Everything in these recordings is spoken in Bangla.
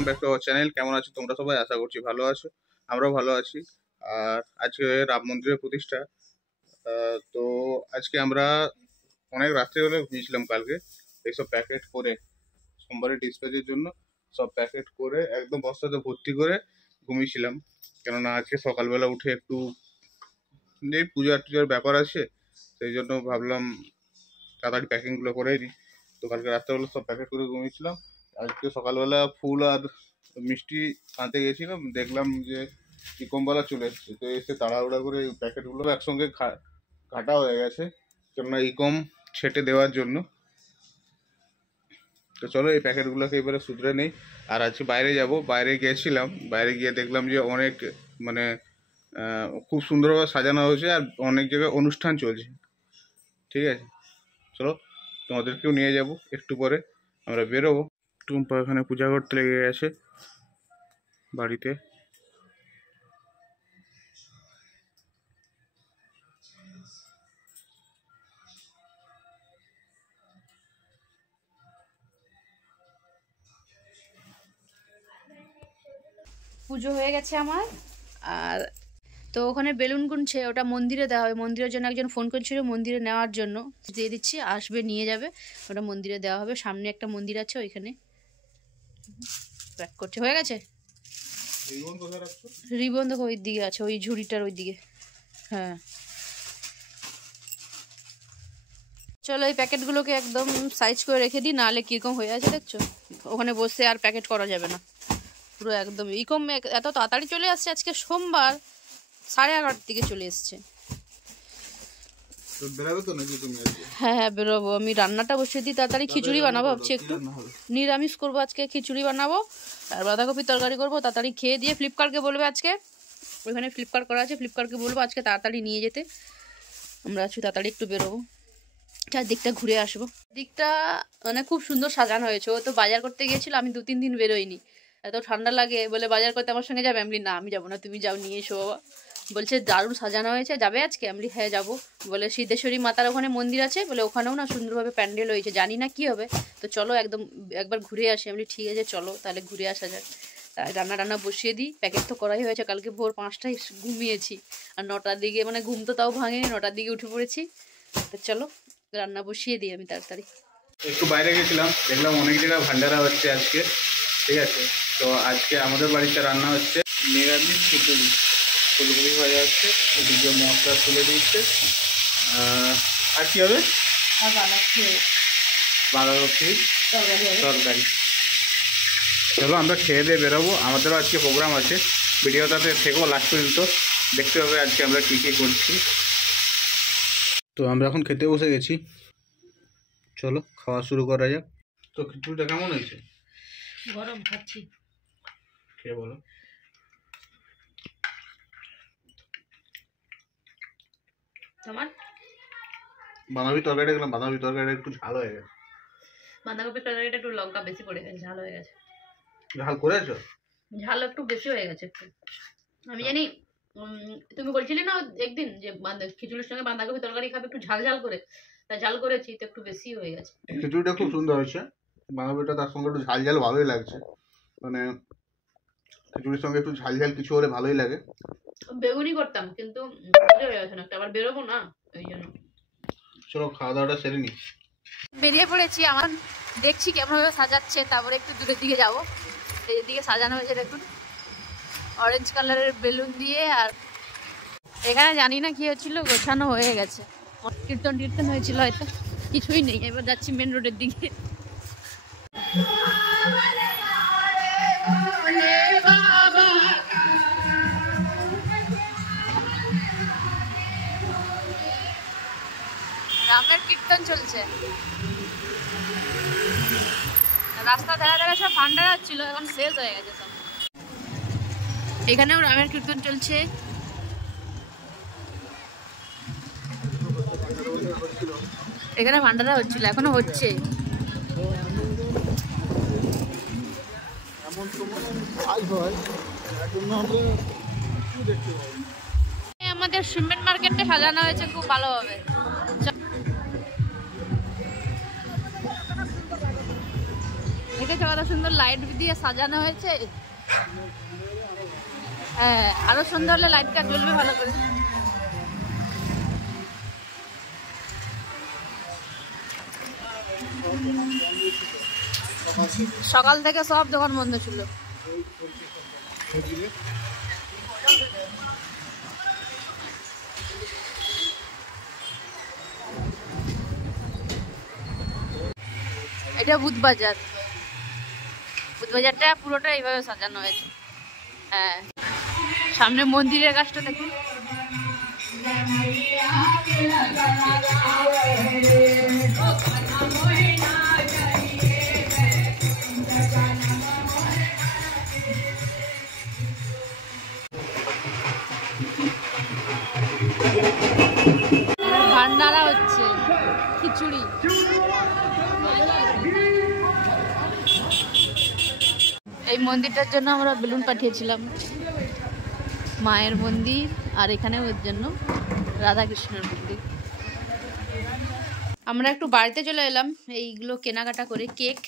Welcome back to our channel. কেমন আছো তোমরা সবাই? আশা করছি ভালো আছো, আমরাও ভালো আছি। আর আজকে রাম মন্দিরের প্রতিষ্ঠা। তো আজকে আমরা অনেক রাত্রিবেলা ঘুমিয়েছিলাম কালকে, এইসব প্যাকেট করে সোমবারের ডিসপ্যাচের জন্য সব প্যাকেট করে একদম বস্তাতে ভর্তি করে ঘুমিয়েছিলাম। কেননা আজকে সকালবেলা উঠে একটু যে পূজা টুজার ব্যাপার আছে, সেই জন্য ভাবলাম তাড়াতাড়ি প্যাকিংগুলো করে নিই। তো কালকে রাত্রেবেলা সব প্যাকেট করে ঘুমিয়েছিলাম। আজকে সকালবেলা ফুল আর মিষ্টি আনতে গেছিলাম, দেখলাম যে ইকমবালা চলে এসছে। তো এসে তাড়াহুড়া করে এই প্যাকেটগুলো একসঙ্গে ঘাটা হয়ে গেছে, কেননা ইকম ছেটে দেওয়ার জন্য। তো চলো এই প্যাকেটগুলোকে এবারে শুধরে নেই। আর আজকে বাইরে যাব, বাইরে গিয়েছিলাম, বাইরে গিয়ে দেখলাম যে অনেক মানে খুব সুন্দরভাবে সাজানো হয়েছে আর অনেক জায়গায় অনুষ্ঠান চলছে। ঠিক আছে, চলো তোমাদেরকেও নিয়ে যাব। একটু পরে আমরা বেরোবো। টুম্পা এখানে পূজা করতে লেগে গেছে বাড়িতে। পুজো হয়ে গেছে আমার। আর তো ওখানে বেলুন গুনছে, ওটা মন্দিরে দেওয়া হবে। মন্দিরের জন্য একজন ফোন করেছিল মন্দিরে নেওয়ার জন্য, দিয়ে দিচ্ছি, আসবে নিয়ে যাবে। ওটা মন্দিরে দেওয়া হবে, সামনে একটা মন্দির আছে ওইখানে প্যাক করছে। হয়ে গেছে। রিবন দেখো ওই দিকে আছে, ওই ঝুড়িটার ওই দিকে। হ্যাঁ চলো এই প্যাকেটগুলোকে একদম সাইজ করে রেখে দিই, নাহলে কীরকম হয়ে আছে দেখছো। ওখানে বসে আর প্যাকেট করা যাবে না, পুরো একদম ইকম এত তাড়াতাড়ি চলে আসছে। আজকে সোমবার 11:30 দিকে চলে এসছে। হ্যাঁ হ্যাঁ বেরোবো। আমি রান্নাটা বসিয়ে দিই, তাড়াতাড়ি খিচুড়ি বানাবো ভাবছি, একটু নিরামিষ করবো আজকে। খিচুড়ি বানাবো আর বাঁধাকপির তরকারি করবো। তাড়াতাড়ি খেয়ে দিয়ে ফ্লিপকার্টকে বলবে, আজকে ওইখানে ফ্লিপকার্ট করা আছে, ফ্লিপকার্টকে বলবো আজকে তাড়াতাড়ি নিয়ে যেতে। আমরা আজকে তাড়াতাড়ি একটু বেরোবো, চারদিকটা ঘুরে আসবো। দিকটা মানে খুব সুন্দর সাজানো হয়েছে। ও তো বাজার করতে গিয়েছিল, আমি 2-3 দিন বেরোইনি, এত ঠান্ডা লাগে বলে বাজার করতে আমার সঙ্গে যাবে। আমি না, আমি যাবো না, তুমি যাও, নিয়ে এসো বাবা। বলছে দারুণ সাজানো হয়েছে, যাবে আজকে? আমি হ্যাঁ যাবো। বলে সিদ্ধেশ্বরী মাতার ওখানে মন্দির আছে, বলে ওখানেও না সুন্দরভাবে প্যান্ডেল হয়েছে, জানি না কি হবে, তো চলো একদম একবার ঘুরে আসি। আমি ঠিক আছে চলো তাহলে ঘুরে আসা যাক। তাই রান্না বসিয়ে দিই। প্যাকেট তো করাই হয়েছে, কালকে ভোর 5টায় ঘুমিয়েছি, আর 9টার দিকে মানে ঘুম তো তাও ভাঙেনি, 9টার দিকে উঠে পড়েছি। তো চলো রান্না বসিয়ে দিই আমি তাড়াতাড়ি। একটু বাইরে গেছিলাম, দেখলাম অনেক জায়গায় ভান্ডারা হচ্ছে আজকে। ঠিক আছে, তো আজকে আমাদের বাড়িতে রান্না হচ্ছে নিরামিষ খিচুড়ি। ফুলকপি ভাজা হচ্ছে, ওদিকে মশলা তুলে দিচ্ছে। আর কি হবে? বাঁধাকপির তরকারি। চলো আমরা খেয়ে দিয়ে বেরোবো, আমাদেরও আজকে প্রোগ্রাম আছে। ভিডিওটাতে থেকেও লাস্ট পর্যন্ত দেখতে হবে আজকে আমরা কী কী করছি। তো আমরা এখন খেতে বসে গেছি, চলো খাওয়া শুরু করা যাক। তো খিচুড়িটা কেমন হয়েছে? গরম খাচ্ছি, খেয়ে বলো। তোমার? বাঁধাকপির তরকারিটা গেলাম, বাঁধাকপির তরকারিটা একটু ঝাল হয়ে গেছে। বাঁধাকপির তরকারিটা একটু লঙ্কা বেশি পড়ে গেছে, ঝাল হয়ে গেছে। ঝাল করেছো? ঝাল একটু বেশি হয়ে গেছে একটু। আমি জানি তুমি বলছিলে না একদিন যে খিচুড়ির সঙ্গে বাঁধাকপি তরকারি খাবে একটু ঝাল ঝাল করে, তা ঝাল করেছি তো একটু বেশি হয়ে গেছে। খিচুড়িটা খুব সুন্দর হয়েছে, বাঁধাকপিটা তার সঙ্গে একটু ঝাল ঝাল ভালোই লাগছে। মানে খিচুড়ির সঙ্গে একটু ঝাল ঝাল কিছু হলে ভালোই লাগে। বেগুনি করতাম কিন্তু হয়ে গেছে না, আবার বেরোবো না ওই জন্য। চলো খাওয়া দাওয়াটা সেরে নি। বেরিয়ে পড়েছি, আমার দেখছি কেমনভাবে সাজাচ্ছে, তারপরে একটু দূরের দিকে যাব। এই দিকে সাজানো হয়েছে দেখুন, অরেঞ্জ কালারের বেলুন দিয়ে। আর এখানে জানি না কি হচ্ছিল, গোছানো হয়ে গেছে। কীর্তন টীর্তন হয়েছিল হয়তো, কিছুই নেই। এবার যাচ্ছি মেন রোডের দিকে। রামের কীর্তন চলছে, রাস্তা ধারে ধারে সব ভান্ডারা ছিল, এখন শেষ হয়ে গেছে সব। এখানেও রামের কীর্তন চলছে। এখানে ভান্ডারা হচ্ছিল, এখনো হচ্ছে। আমাদের সিমেন্ট মার্কেটটা সাজানো হয়েছে খুব ভালোভাবে। দেখেছো কত সুন্দর লাইট দিয়ে সাজানো হয়েছে। হ্যাঁ, আরো সুন্দর হলে লাইটটা জ্বলবে ভালো করে। সকাল থেকে সব দোকান বন্ধ ছিল। এটা বুধবাজার। বুধবাজারটা পুরোটা এইভাবে সাজানো হয়েছে। হ্যাঁ, সামনে মন্দিরের কাজটা দেখুন। ভান্ডারা হচ্ছে, খিচুড়ি। এই মন্দিরটার জন্য আমরা বেলুন পাঠিয়েছিলাম, মায়ের মন্দির, আর এখানে ওর জন্য রাধাকৃষ্ণের মন্দির। আমরা একটু বাড়িতে চলে এলাম এইগুলো কেনাকাটা করে, কেক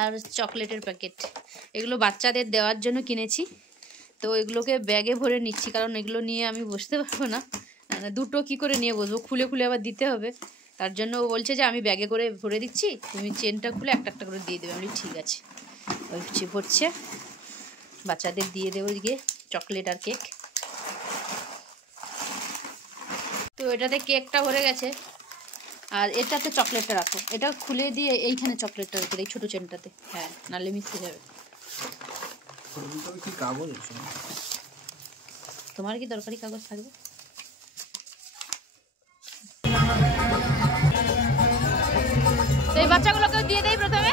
আর চকলেটের প্যাকেট। এগুলো বাচ্চাদের দেওয়ার জন্য কিনেছি, তো এগুলোকে ব্যাগে ভরে নিচ্ছি, কারণ এগুলো নিয়ে আমি বসতে পারবো না। দুটো কি করে নিয়ে বসবো, খুলে খুলে আবার দিতে হবে। তার জন্য ও বলছে যে আমি ব্যাগে করে ভরে দিচ্ছি, তুমি চেনটা খুলে একটা একটা করে দিয়ে দেবে। আমি ঠিক আছে, ওই ভরছে, বাচ্চাদের দিয়ে দেবো গিয়ে চকলেট আর কেক। তো এটাতে কেকটা ভরে গেছে, আর এটাতে চকলেটটা রাখো। এটা খুলে দিয়ে এইখানে চকলেটটা রেখে এই ছোটো চেনটাতে। হ্যাঁ, নাহলে মিশে যাবে। তোমার কি দরকারি কাগজ থাকবে? এই বাচ্চাগুলোকেও দিয়ে দেই প্রথমে।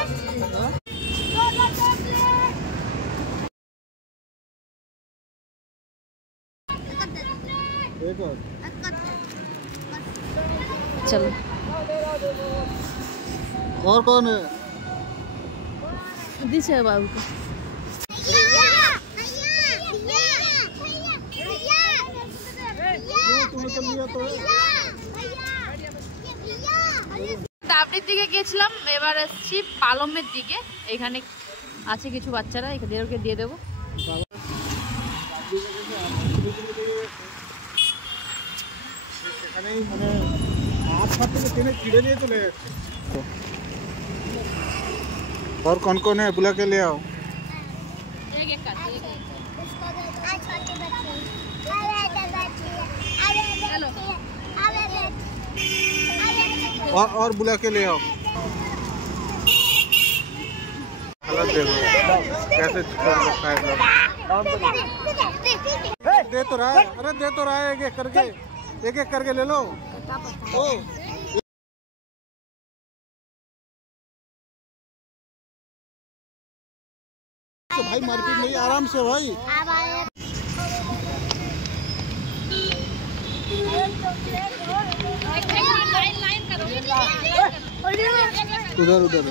चलो, और कौन है? दीजिए बाबू को। দাবড়ির দিকে গেছিলাম, এবার এসেছি পালমের দিকে। এখানে আছে কিছু বাচ্চারা, এদেরকে দিয়ে দেবো। और कौन कौन है बुला के ले आओ। और बुला के ले आओ। देखो कैसे दे तो रहा है, अरे दे तो रहा है, एक एक करके ले लो। ओ तो भाई मारपीट नहीं, आराम से भाई। उधर उधर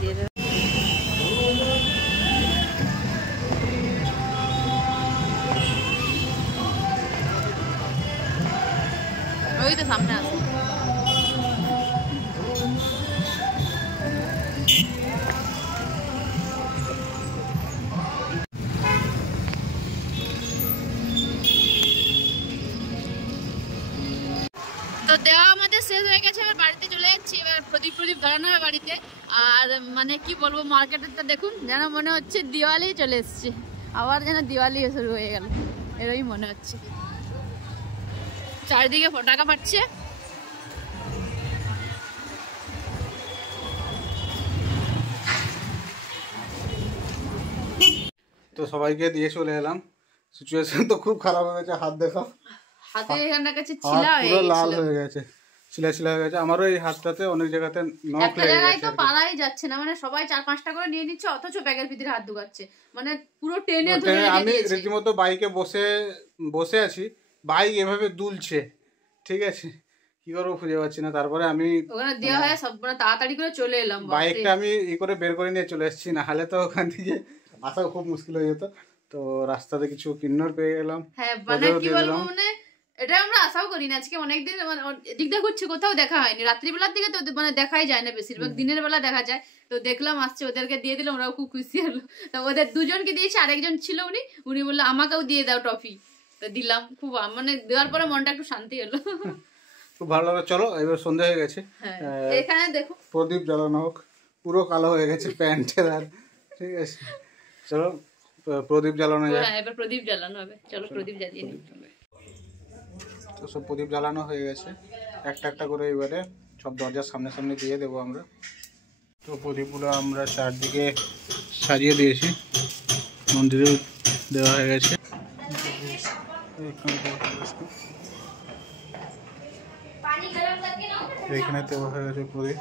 দিয়ে দেবে। ওই তো সামনে আছে। তো দেওয়া আমাদের শেষ হয়ে গেছে, এবার বাড়িতে চলে যাচ্ছি। এবার প্রদীপ ধরানো হয় বাড়িতে। আর মানে কি বলবো, মার্কেটেরটা দেখুন, যেন মনে হচ্ছে দিওয়ালি চলে এসছে, আবার যেন দিওয়ালি শুরু হয়ে গেল, এরই মনে হচ্ছে। চারিদিকে পটাকা ফাটছে। তো সবাইকে দিয়ে চলে এলাম। সিচুয়েশন তো খুব খারাপ হয়ে গেছে, হাত দেখো, হাতে এখানটার কাছে ছিলা হয়ে পুরো লাল গেছিল। হয়ে গেছে। শিলা শিলা হয়ে গেছে। আমারও এই হাতটাতে অনেক জায়গাতে নখ একটা লেগে জায়গায় তো গেছে। পারাই যাচ্ছে না, মানে সবাই 4-5টা করে নিয়ে নিচ্ছে, অথচ ব্যাগের ভিতরে হাত ঢুকাচ্ছে, মানে পুরো টেনে ধরে রেখে আমি দিয়েছে। রীতিমতো বাইকে বসে আছি, বাইক এভাবে দুলছে, ঠিক আছে, কি করবো খুঁজে পাচ্ছি না। তারপরে আমি ওখানে দেওয়া হয় সব, মানে তাড়াতাড়ি করে চলে এলাম। বাইকটা আমি করে বের করে নিয়ে চলে এসেছি, না হলে তো ওখান থেকে আসা খুব মুশকিল হয়ে যেত। তো রাস্তাতে কিছু কিন্নর পেয়ে গেলাম। হ্যাঁ মানে কি বলবো, মানে এটা আমরা আশাও করি না। আজকে অনেকদিন মানে দিক দিয়ে ঘুরছি, কোথাও দেখা হয়নি। রাত্রিবেলার দিকে তো মানে দেখাই যায় না, বেশিরভাগ দিনের বেলা দেখা যায়। তো দেখলাম আসছে, ওদেরকে দিয়ে দিলাম, ওরাও খুব খুশি হলো। তো ওদের দুজনকে দিয়েছি, আরেকজন ছিল উনি বললো আমাকেও দিয়ে দাও টফি, তো দিলাম। খুব মানে দেওয়ার পরে মনটা একটু শান্তি হলো। খুব ভালো লাগে। চলো এবার সন্ধ্যা হয়ে গেছে, এখানে দেখো প্রদীপ জ্বালানো হোক। পুরো কালো হয়ে গেছে প্যান্টের, আর ঠিক আছে চলো প্রদীপ জ্বালানো যায়। হ্যাঁ এবার প্রদীপ জ্বালানো হবে, চলো প্রদীপ জ্বালিয়ে নিই। তো সব প্রদীপ জ্বালানো হয়ে গেছে, একটা একটা করে এবারে সব দরজার সামনে সামনে দিয়ে দেবো আমরা। তো প্রদীপগুলো আমরা চারদিকে সাজিয়ে দিয়েছি, মন্দিরে দেওয়া হয়ে গেছে। এইখানে দেওয়া হয়ে গেছে প্রদীপ।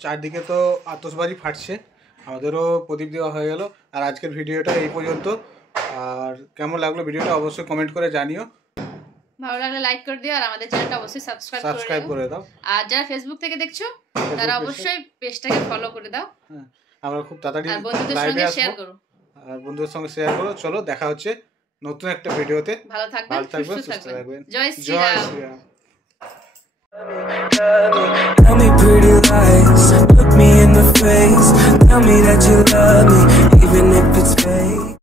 চারদিকে তো আতশবাজি ফাটছে, আমাদেরও প্রদীপ দেওয়া হয়ে গেল। আর আজকের ভিডিওটা এই পর্যন্ত। আর কেমন লাগলো ভিডিওটা অবশ্যই কমেন্ট করে জানিও। ভালো লাগলে লাইক করে দিও, আর আমাদের চ্যানেলটা অবশ্যই সাবস্ক্রাইব করে দাও। আর যারা ফেসবুক থেকে দেখছো তারা অবশ্যই পেজটাকে ফলো করে দাও। হ্যাঁ, আমরা খুব তাড়াতাড়ি বন্ধুদের সঙ্গে শেয়ার করো। আর বন্ধুদের সঙ্গে শেয়ার করো। চলো দেখা হচ্ছে নতুন একটা ভিডিওতে। ভালো থাকবেন, সুস্থ থাকবেন। জয় জয় Shriram. Shriram. Tell me pretty lies, look me in the face. Tell me that you love me, even if it's fake.